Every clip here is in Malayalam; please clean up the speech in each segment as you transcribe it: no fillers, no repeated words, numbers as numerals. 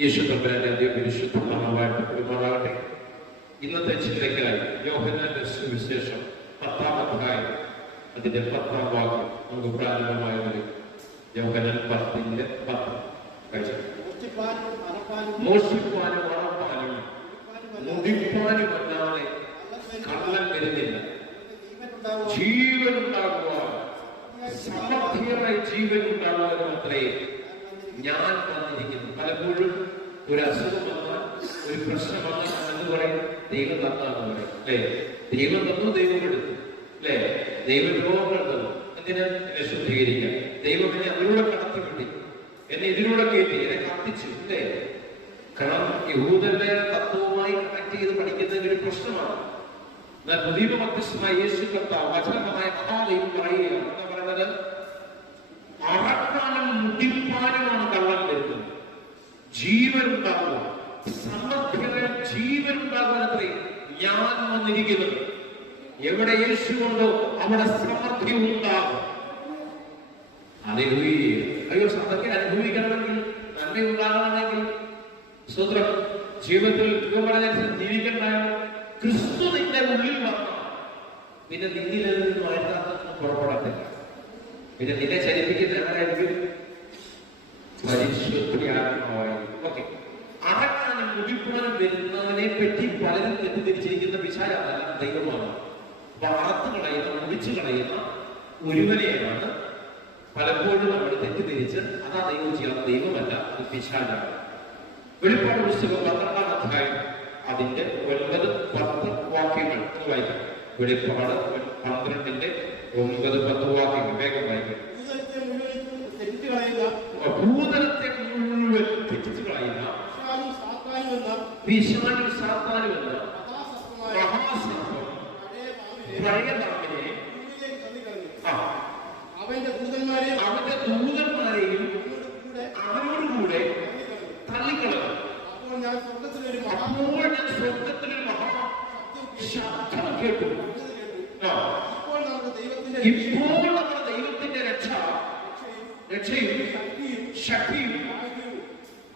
യേശു തമ്പുരാന്റെ അതിപരിശുദ്ധ നാമമായിട്ട് പെരുമാറാകട്ടെ. ഇന്നത്തെ ചിന്തയ്ക്കായി യോഹന്നാന്റെ സുവിശേഷം 10-ാം അധ്യായം അതിന്റെ 10-ാം വാക്യം നമുക്ക് പ്രാരംഭമായ യോഹന്നാൻ 10:10 മോഷ്ടിപ്പാനും അറപ്പാനും മുടിപ്പാനും അല്ലാതെ കള്ളൻ വരുന്നില്ല. ജീവൻ ഉണ്ടാകുവാൻ, സമൃദ്ധിയായ ജീവൻ ഉണ്ടാകുവാനും അത്രേ ഞാൻ വന്നിരിക്കുന്നു. പലപ്പോഴും ഒരു അസുഖം വന്നാൽ, ഒരു പ്രശ്നം വന്നാൽ എന്ന് പറയും ദൈവം തന്നാന്ന് പറയും, അല്ലേ? ദൈവം തന്നു, ദൈവം എടുത്തു, അല്ലേ? ദൈവം രോഗങ്ങൾ തന്നു. എന്തിനാ? എന്നെ ശുദ്ധീകരിക്കാൻ. ദൈവം എന്നെ അതിലൂടെ കടത്തിവിട്ടി, എന്നെ ഇതിലൂടെ കയറ്റി, എന്നെ കത്തിച്ചു, അല്ലേ? കാരണം യഹൂദരുടെ തത്വവുമായി കണക്ട് ചെയ്ത് പഠിക്കുന്നത് ഒരു പ്രശ്നമാണ്. എന്നാൽ പുതിയ മധ്യസ്ഥമായ യേശു കർത്താവ് വചനമായ മഹാദൈവം പറയുകയാണ്. എന്താ പറയുന്നത്? അറക്കാനും മുടിപ്പാനുമാണ് കള്ളൻ വരുന്നത്. ജീവൻ ഉണ്ടാകുക, സമൃദ്ധിയുടെ ജീവൻ ഉണ്ടാകുവാൻ അത്രേ ഞാൻ വന്നിരിക്കുന്നത്. എവിടെ യേശു കൊണ്ടോ അവിടെ സമൃദ്ധി ഉണ്ടാകും. അയ്യോ, സമൃദ്ധി അനുഭവിക്കണമെങ്കിൽ, നന്മയുണ്ടാകണമെങ്കിൽ, സ്വതന്ത്രം ജീവിതത്തിൽ ജീവിക്കണ്ടായോ? ക്രിസ്തു നിന്റെ ഉള്ളിൽ വന്ന പിന്നെ നിന്നിൽ നിന്നും അയൽക്കാർക്ക് പുറപ്പെടത്തില്ല. പിന്നെ നിന്നെ ചലിപ്പിക്കുന്ന ആരായിരിക്കും? ഓക്കെ. അടക്കാനും മുടിപ്പാനും വരുന്നതിനെ പറ്റി പലരും തെറ്റിദ്ധരിച്ചിരിക്കുന്ന വിചാരമല്ല, ദൈവമാണ്. അപ്പൊ അറത്ത് കളയുന്ന, മുടിച്ചു കളയുന്ന ഒരുവനെയാണ് പലപ്പോഴും നമ്മൾ തെറ്റിദ്ധരിച്ച് അതാ ദൈവം ചെയ്യാത്ത. ദൈവമല്ല, അത് പിശാചാണ്. വെളിപ്പാട് പുസ്തകം 12-ാം അധ്യായം അതിന്റെ 9-10 വാക്യങ്ങൾ വായിക്കാം. വെളിപ്പാട് 12-ന്റെ 9-10 വാക്യങ്ങൾ വേഗം വായിക്കാം. ഭൂതലത്തെ മുഴുവൻ തെറ്റിച്ചു കളയുന്ന പിശാചും സാത്താനും എന്ന മഹാസർപ്പം പഴയ നാമിനെ അവന്റെ ദൂതന്മാരെയും അവനോടുകൂടെ തള്ളിക്കളഞ്ഞു. അപ്പോൾ ഞാൻ സ്വർഗത്തിലൊരു മഹാശബ്ദം കേട്ടു. ഇപ്പോൾ നമ്മുടെ ദൈവത്തിന്റെ രക്ഷയും ശക്തിയും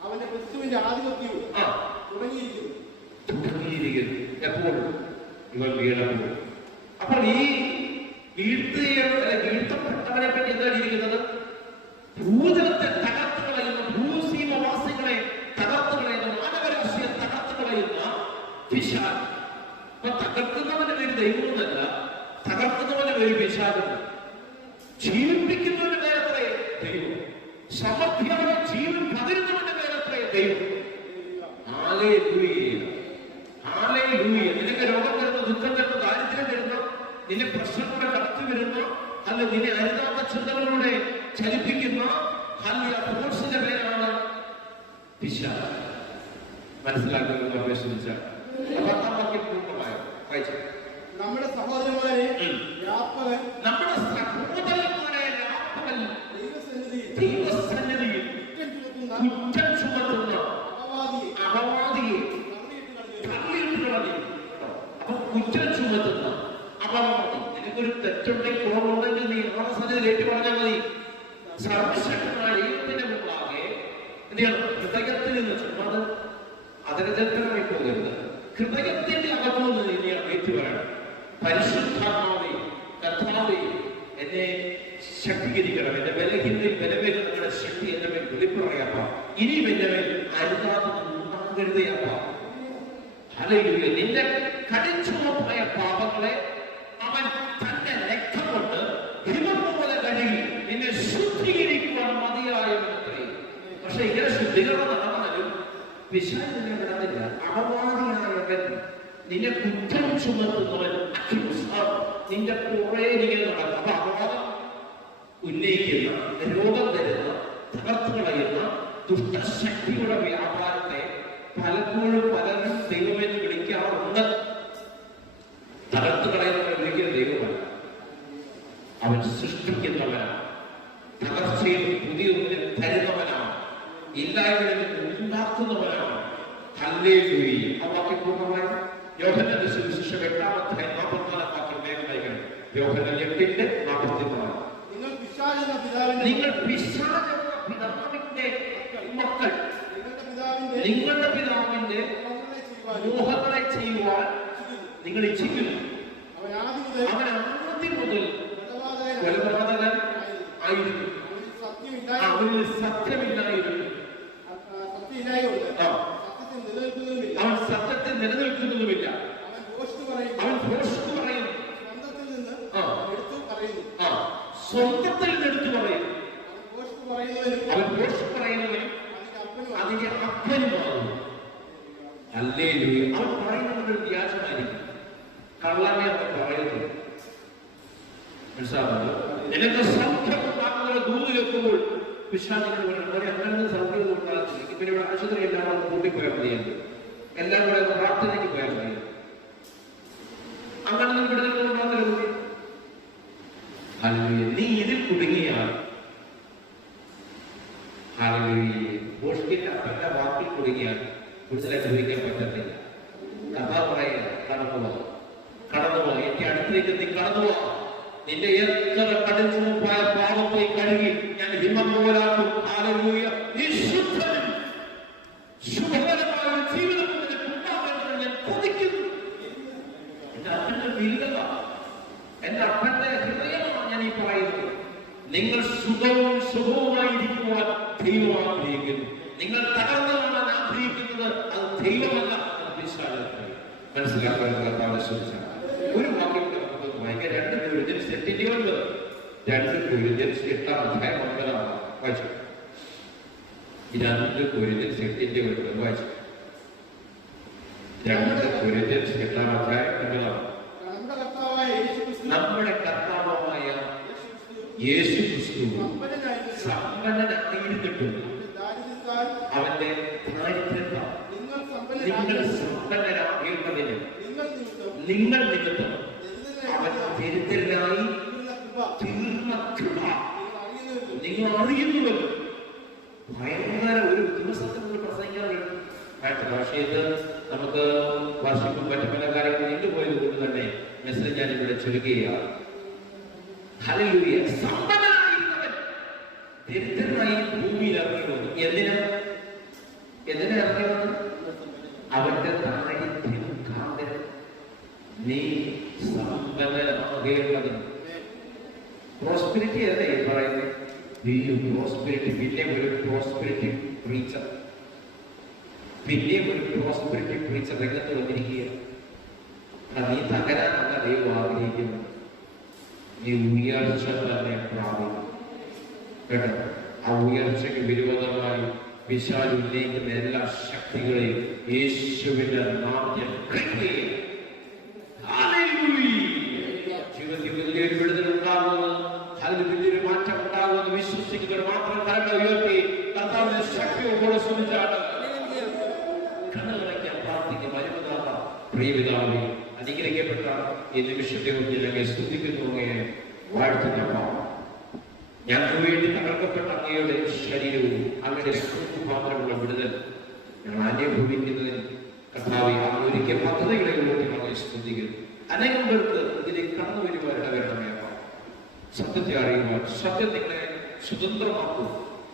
അവന്റെ ക്രിസ്തുവിന്റെ ആധിപത്യവും തുടങ്ങിയിരിക്കുന്നു. എപ്പോൾ? ഇവൻ വീണപ്പോൾ. അപ്പോൾ ഈ വീഴ്ത്തപ്പെട്ടവനെ പറ്റി എന്താണ് ഇരിക്കുന്നത്? ഭൂതലത്തെ തകർത്തു കളയുന്ന, ഭൂസീമവാസികളെ തകർത്തു കളയുന്ന, മാനവരാശിയെ തകർത്തു കളയുന്ന പിശാച്. അപ്പൊ തകർക്കുന്നവന്റെ പേര് ദൈവമൊന്നല്ല, തകർക്കുന്നവന്റെ പേര് പിശാചല്ല. ജീവിപ്പിക്കുന്നവന്റെ പേരത്രേ ദൈവം. സമൃദ്ധിയായ ജീവൻ പകരുന്നവന്റെ പേരത്രേ ദൈവം. നിനക്ക് രോഗം വരുന്ന, ദുഃഖം വരുന്ന, ദാരിദ്ര്യം വരുന്ന, നിന്നെ പ്രശ്നങ്ങളുടെ കടത്തി വരുന്ന, അല്ല നിന്നെ അരുതാത്ത ചിന്തകളിലൂടെ ചലിപ്പിക്കുന്ന ഫോഴ്സിന്റെ പേരാണ് പിശാച്. മനസ്സിലാക്കുന്നത് അപേക്ഷിച്ചാൽ നമ്മുടെ സഹോദരന്മാരെ ദൈവസന്നിധിയിൽ കുറ്റം ചുമത്തുന്ന അപവാദിയെ അപ്പൊ കുറ്റം ചുമത്തുന്ന അപവാദി, നിനക്കൊരു തെറ്റുണ്ടെങ്കിൽ കുറവുണ്ടെങ്കിൽ നീ ആരുടെ സന്നിധിയിൽ ഏറ്റു പറഞ്ഞാൽ മതി. സർവശക്തനായ ദൈവത്തിന്റെ മുമ്പാകെ എന്ത് ചെയ്യണം? ഹൃദയത്തിൽ നിന്ന് ചുമ്മാത് അതരജന്തരമായി പോകരുത്. ഹൃദയത്തിന്റെ അകത്തുനിന്ന് നീ ഏറ്റു പറയണം. പരിശുദ്ധാത്മാവേ, കർത്താവേ, എന്നെ ശക്തീകരിക്കണം. എന്റെ ബലഹീനതയിൽ ബലമേലും നിങ്ങളുടെ ശക്തി എന്റെ മേൽ വെളിപ്പെടുകയപ്പ. ഇനിയും എന്റെ മേൽ അരുതാത്തരുതയപ്പ. ഹല്ലേലൂയ. നിന്റെ കടിച്ചുമപ്പായ പാപങ്ങളെ അവൻ തന്റെ രക്തം കൊണ്ട് ഹിമം പോലെ കഴുകി നിന്നെ ശുദ്ധീകരിക്കുവാൻ മതിയായവനത്രേ. പക്ഷെ ഇങ്ങനെ ശുദ്ധീകരണം നടന്നാലും പിശാച് നിന്നെ വിടാതില്ല. അപവാദിയായവൻ, നിന്നെ കുറ്റം ചുമത്തുന്നവൻ, നിന്റെ പുറകെ നടക്കും. അപ്പൊ അപവാദം ഉന്നയിക്കുന്ന, രോഗം തരുന്ന, തകർത്തു കളയുന്ന ദുഷ്ടശക്തിയുടെ വ്യാപാരത്തെ പലപ്പോഴും പലരും ദൈവമെന്ന് വിളിക്കാറുണ്ട്. തകർത്തു കളയുന്നവൻ വിളിക്കുന്ന ദൈവമല്ല, അവൻ സൃഷ്ടിക്കുന്നവനാണ്. തകർച്ചയിൽ പുതിയൊന്നിനെ തരുന്നവനാണ്, ഇല്ലായ്മയിൽ ഉണ്ടാക്കുന്നവനാണ്. ഹല്ലേലൂയ. ആ വാക്യം പൂർണ്ണമായി യോഹന്നാന്റെ സുവിശേഷം 8-ാം അധ്യായം 44-ാം വാക്യം വേഗം വായിക്കണം. യോഹന്നാൻ 8:44. നിങ്ങൾ പിശാചെന്ന പിതാവിന്റെ മക്കൾ, നിങ്ങൾ ഇച്ഛിക്കുന്നു. അവൻ ആദ്യം മുതൽ കൊലപാതകൻ ആയിരുന്നു. അവനിൽ സത്യമില്ലായിരുന്നു. അവൻ സത്യത്തെ നിലനിൽക്കുന്നതുമില്ല. അവൻ ഭോഷ്ക് പറയുന്നു. സ്വന്തത്തിൽ എടുത്തു പറയുന്നു. അവൻ ഭോഷ്ക് പറയുന്നവനും അതിന്റെ അപ്പനുമാകുന്നു. ഹല്ലേലൂയ. അവൻ പറയുന്നത് ഒരു വ്യാജമായിരിക്കും. കള്ളനെ അവൻ പറയുന്നു. മനസ്സിലാകുന്നത്? നിനക്ക് സൗഖ്യം ഉണ്ടാകുന്ന ദൂത് കേൾക്കുമ്പോൾ വിശ്വാസികൾ അങ്ങനെ സൗഖ്യം ഉണ്ടാകുന്നില്ല. പിന്നെ ഇവിടെ ആശുപത്രി എല്ലാവരും കൂട്ടിപ്പോയാൽ മതിയുണ്ട്. എല്ലാം കൂടെ പ്രാർത്ഥനയ്ക്ക് പോയാൽ മതി. അങ്ങനെ വിടുതൽ മാത്രമേ. ഹല്ലേലൂയ. നീ ഇതിൽ കുടുങ്ങിയാണ്. ഹല്ലേലൂയ. ഭോഷ്കിന്റെ അപ്പന്റെ വാക്കിൽ കുടുങ്ങിയാൽ കൂടുതൽ അനുഭവിക്കാൻ പറ്റത്തില്ല. കഥ പറയുക, കടന്നുപോ, എന്റെ അടുത്തേക്ക് നീ കടന്നുപോ. നിന്റെ എത്ര കടുംചുമപ്പായ പാപം പോയി കഴുകി ഞാൻ ഹിമം പോലാക്കും. ഹല്ലേലൂയ. നീ ശുദ്ധനും ശുഭകരമായ ജീവിതം ഉണ്ടാകണമെന്ന് ഞാൻ കൊതിക്കുന്നു. എന്റെ അപ്പന്റെ വിരുദ്ധമാണ്, എന്റെ അപ്പന്റെ ഹൃദയമാണ് ഞാൻ ഈ പറയുന്നത്. നിങ്ങൾ സുഖവും സുഖവുമായിരിക്കുവാൻ ദൈവം ആഗ്രഹിക്കുന്നു. നിങ്ങൾ തകർന്നു കാണാൻ ആഗ്രഹിക്കുന്നത് അത് ദൈവമല്ല. മനസ്സിലാക്കാൻ ഒരു വാക്യം വായിക്കാൻ 2 Corinthians 8:9. 2 Corinthians 8:9 വായിച്ചു. 2 Corinthians 8:9 വായിച്ചു. 2 Corinthians 8:9 നമ്മുടെ കർത്താവായ യേശുക്രിസ്തു സമ്പന്നനായിരുന്നിട്ടും അവന്റെ ദാരിദ്ര്യത്താൽ നിങ്ങൾ സമ്പന്നരാകേണ്ടതിന് നിങ്ങൾ നിമിത്തം അവൻ ദരിദ്രനായി തീർന്ന കൃപ നിങ്ങൾ അറിയുന്നുവല്ലോ. ഭയങ്കര ഒരു ദിവസത്തിൽ നമ്മൾ പ്രസംഗിക്കാറുണ്ട്. മറ്റു ഭാഷയിൽ നമുക്ക് വർഷിക്കും മറ്റു പല കാര്യങ്ങൾ നീണ്ടുപോയത് കൊണ്ട് തന്നെ മെസ്സേജ് ഞാൻ ഇവിടെ ചൊല്ലുകയാണ്. ഹല്ലേലൂയ. സമ്പന്നനായിരുന്നവൻ ദരിദ്രനായി ഭൂമിയിൽ ഇറങ്ങി വന്നു. എന്തിനാ ഇറങ്ങി വന്നു? അവന്റെ ദാരിദ്ര്യം കാരണം നീ സമ്പന്നനാകേണ്ടത്. പ്രോസ്പെരിറ്റി അല്ലേ പറയുന്നത്? പ്രോസ്പെരിറ്റി. പിന്നെ ഒരു പ്രോസ്പെരിറ്റി പ്രീച്ചർ രംഗത്ത് വന്നിരിക്കുക. നീ തകരാനല്ല ദൈവം ആഗ്രഹിക്കുന്നത്, നീ ഉയർച്ച തന്നെ പ്രാപിക്കും. കേട്ടോ? ആ ഉയർച്ചയ്ക്ക് വിരോധമായി പിശാച് ഉന്നയിക്കുന്ന എല്ലാ ശക്തികളെയും യേശുവിന്റെ നാമത്തിൽ ജീവിതത്തിൽ വലിയൊരു വിടുതൽ ഉണ്ടാകുമെന്ന്, അതിന് വലിയൊരു മാറ്റം ഉണ്ടാകുമെന്ന് വിശ്വസിക്കുന്നവർ മാത്രം കരങ്ങൾ ഉയർത്തി കർത്താവിന്റെ ശക്തിയോടെ ശ്രമിച്ചാണ് കണ്ണുകളയ്ക്കാൻ പ്രാർത്ഥിക്കും. മരുമതാത്ത പ്രിയപിതാവേ, അനുഗ്രഹിക്കപ്പെട്ട ഈ നിമിഷത്തെ ഞങ്ങളെ സ്തുതിക്കുന്നു, വാഴ്ത്തുന്ന ഞങ്ങൾക്ക് വേണ്ടി തകർക്കപ്പെട്ട അങ്ങയുടെ ശരീരവും അങ്ങയുടെ മാത്രമുള്ള വിടുതൽ ഞങ്ങൾ അനുഭവിക്കുന്നതിന് കർത്താവേ അങ്ങ് ഒരുക്കിയ പദ്ധതികളെ കൂടി ഞങ്ങളെ സ്തുതിക്കുന്നു. അനേകം പേർക്ക് ഇതിലേക്ക് കടന്നു വരുവാൻ ഇടവരണമേ. സത്യത്തെ അറിയുവാൻ, സത്യം നിങ്ങളെ സ്വതന്ത്രമാക്കും.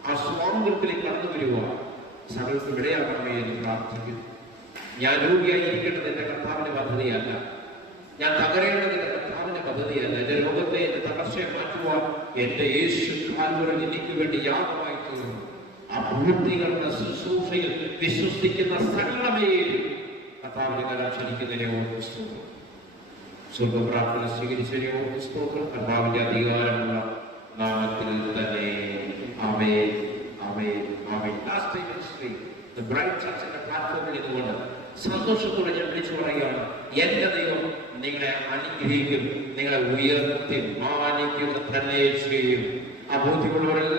ആ സ്വാതന്ത്ര്യത്തിലേക്ക് കടന്നു വരുവാൻ സകലത്തിൽ ഇടയാക്കണമേ എന്ന് പ്രാർത്ഥിക്കുന്നു. ഞാൻ രോഗിയായിരിക്കേണ്ടത് എന്റെ കർത്താവിന്റെ പദ്ധതിയല്ല, ഞാൻ തകരേണ്ടത് എന്റെ കർത്താവിന്റെ പദ്ധതിയല്ല. എന്റെ രോഗത്തെ, എന്റെ തകർച്ചയെ മാറ്റുവാൻ എന്റെ യേശു കാൽവരിൽ എനിക്ക് വേണ്ടി യാഗമായി തീർന്നു. ആ പൂർത്തീകരണ ശുശ്രൂഷയിൽ വിശ്വസിക്കുന്ന സകലമേൽ കർത്താവിന്റെ കലാക്ഷണിക്കുന്നതിനെ ഓർത്ത് സ്തോത്രം. സ്വർഗപ്രാർത്ഥന സ്വീകരിച്ചതിനെ ഓർത്ത് സ്തോത്രം. കർത്താവിന്റെ അധികാരമുള്ള നാമത്തിൽ തന്നെ ആമേൻ, ആമേൻ, ആമേൻ. ലാസ്റ്റ് മിനിസ്ട്രി ദി ബ്രൈറ്റ് ചർച്ചിന്റെ പ്ലാറ്റ്ഫോമിൽ ഇതുകൊണ്ട് സന്തോഷത്തോടെ ഞാൻ വിളിച്ചു പറയുകയാണ്, എന്റെ ദൈവം നിങ്ങളെ അനുഗ്രഹിക്കും, നിങ്ങളെ ഉയർത്തി മാനിക്കുക തന്നെ ചെയ്യും. ആ ബോധ്യമുള്ളവരെല്ലാം